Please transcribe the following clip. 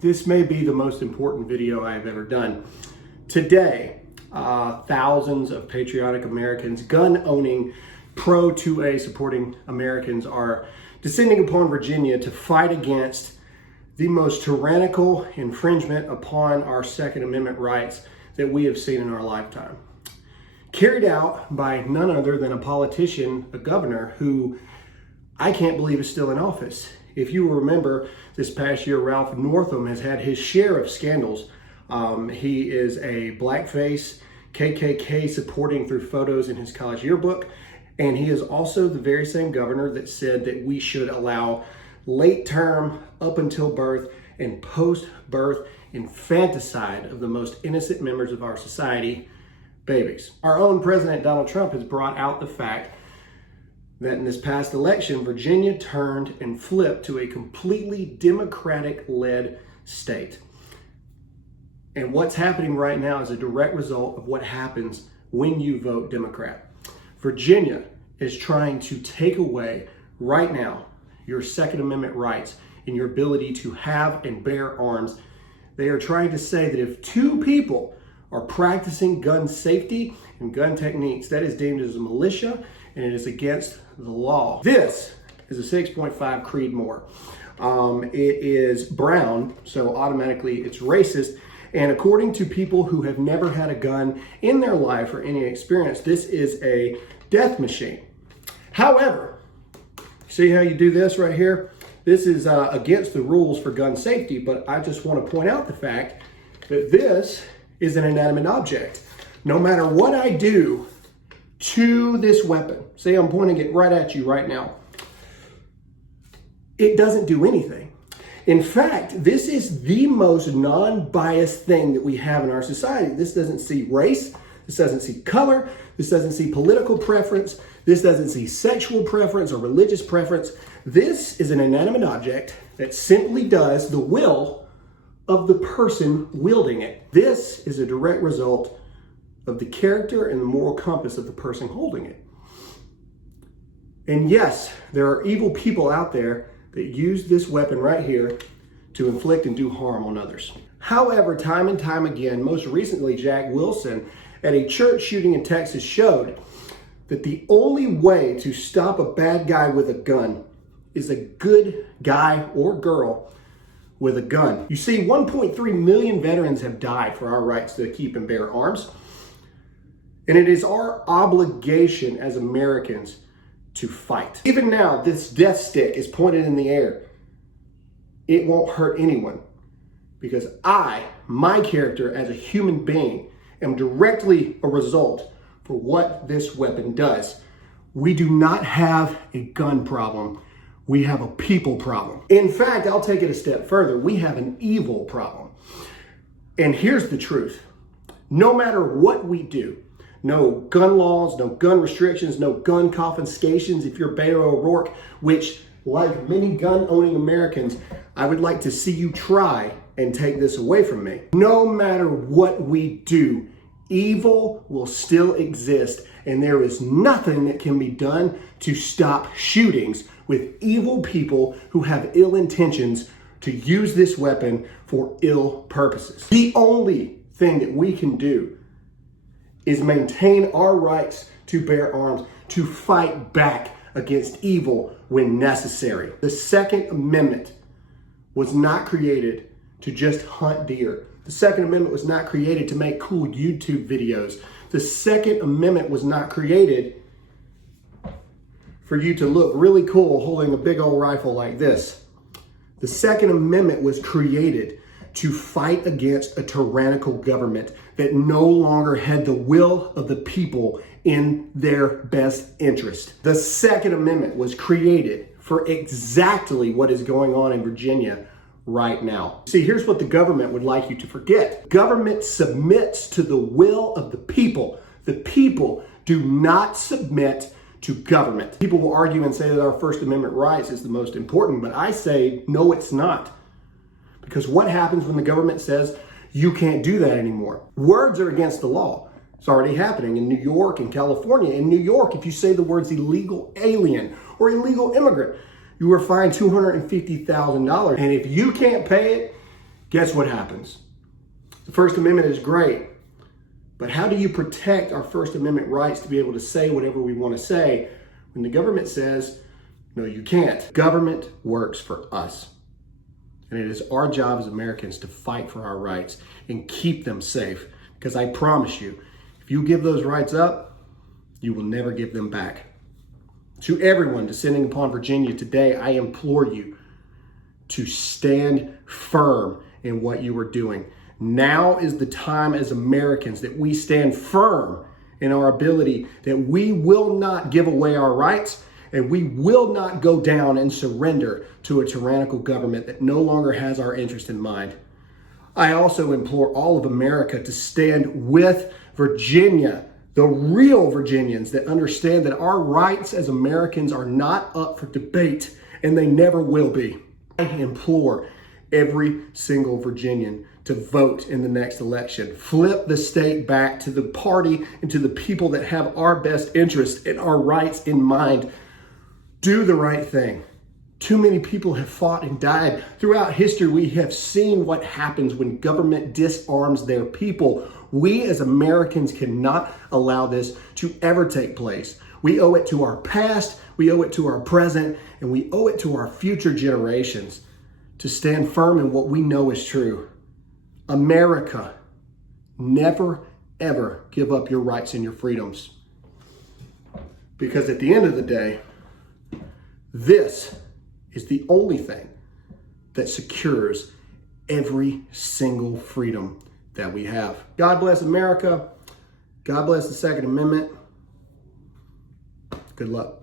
This may be the most important video I've ever done. Today, thousands of patriotic Americans, gun-owning, pro-2A supporting Americans are descending upon Virginia to fight against the most tyrannical infringement upon our Second Amendment rights that we have seen in our lifetime. Carried out by none other than a politician, a governor, who I can't believe is still in office. If you remember, this past year, Ralph Northam has had his share of scandals. He is a blackface KKK supporting through photos in his college yearbook. And he is also the very same governor that said that we should allow late term, up until birth, and post-birth infanticide of the most innocent members of our society, babies. Our own President Donald Trump has brought out the fact that in this past election, Virginia turned and flipped to a completely Democratic-led state. And what's happening right now is a direct result of what happens when you vote Democrat. Virginia is trying to take away right now your Second Amendment rights and your ability to have and bear arms. They are trying to say that if two people are practicing gun safety and gun techniques, that is deemed as a militia and it is against the law. This is a 6.5 Creedmoor. It is brown, so automatically it's racist. And according to people who have never had a gun in their life or any experience, this is a death machine. However, see how you do this right here? This is against the rules for gun safety, but I just want to point out the fact that this is an inanimate object. No matter what I do to this weapon, say I'm pointing it right at you right now, it doesn't do anything. In fact, this is the most non-biased thing that we have in our society. This doesn't see race, this doesn't see color, this doesn't see political preference, this doesn't see sexual preference or religious preference. This is an inanimate object that simply does the will of the person wielding it. This is a direct result of the character and the moral compass of the person holding it. And yes, there are evil people out there that use this weapon right here to inflict and do harm on others. However, time and time again, most recently Jack Wilson at a church shooting in Texas showed that the only way to stop a bad guy with a gun is a good guy or girl with a gun. You see, 1.3 million veterans have died for our rights to keep and bear arms. And it is our obligation as Americans to fight. Even now, this death stick is pointed in the air. It won't hurt anyone because my character as a human being, am directly a result for what this weapon does. We do not have a gun problem. We have a people problem. In fact, I'll take it a step further. We have an evil problem. And here's the truth. No matter what we do, no gun laws, no gun restrictions, no gun confiscations. If you're Beto O'Rourke, which like many gun-owning Americans, I would like to see you try and take this away from me. No matter what we do, evil will still exist, and there is nothing that can be done to stop shootings with evil people who have ill intentions to use this weapon for ill purposes. The only thing that we can do is maintain our rights to bear arms, to fight back against evil when necessary. The Second Amendment was not created to just hunt deer. The Second Amendment was not created to make cool YouTube videos. The Second Amendment was not created for you to look really cool holding a big old rifle like this. The Second Amendment was created to fight against a tyrannical government that no longer had the will of the people in their best interest. The Second Amendment was created for exactly what is going on in Virginia right now. See, here's what the government would like you to forget. Government submits to the will of the people. The people do not submit to government. People will argue and say that our First Amendment rights is the most important, but I say, no, it's not. Because what happens when the government says you can't do that anymore? Words are against the law. It's already happening in New York and California. In New York, if you say the words illegal alien or illegal immigrant, you are fined $250,000. And if you can't pay it, guess what happens? The First Amendment is great, but how do you protect our First Amendment rights to be able to say whatever we want to say when the government says, no, you can't? Government works for us. And it is our job as Americans to fight for our rights and keep them safe. Because I promise you, if you give those rights up, you will never give them back. To everyone descending upon Virginia today, I implore you to stand firm in what you are doing. Now is the time as Americans that we stand firm in our ability that we will not give away our rights and we will not go down and surrender to a tyrannical government that no longer has our interest in mind. I also implore all of America to stand with Virginia, the real Virginians that understand that our rights as Americans are not up for debate and they never will be. I implore every single Virginian to vote in the next election. Flip the state back to the party and to the people that have our best interest and our rights in mind. Do the right thing. Too many people have fought and died. Throughout history, we have seen what happens when government disarms their people. We as Americans cannot allow this to ever take place. We owe it to our past, we owe it to our present, and we owe it to our future generations to stand firm in what we know is true. America, never, ever give up your rights and your freedoms. Because at the end of the day, this is the only thing that secures every single freedom that we have. God bless America. God bless the Second Amendment. Good luck.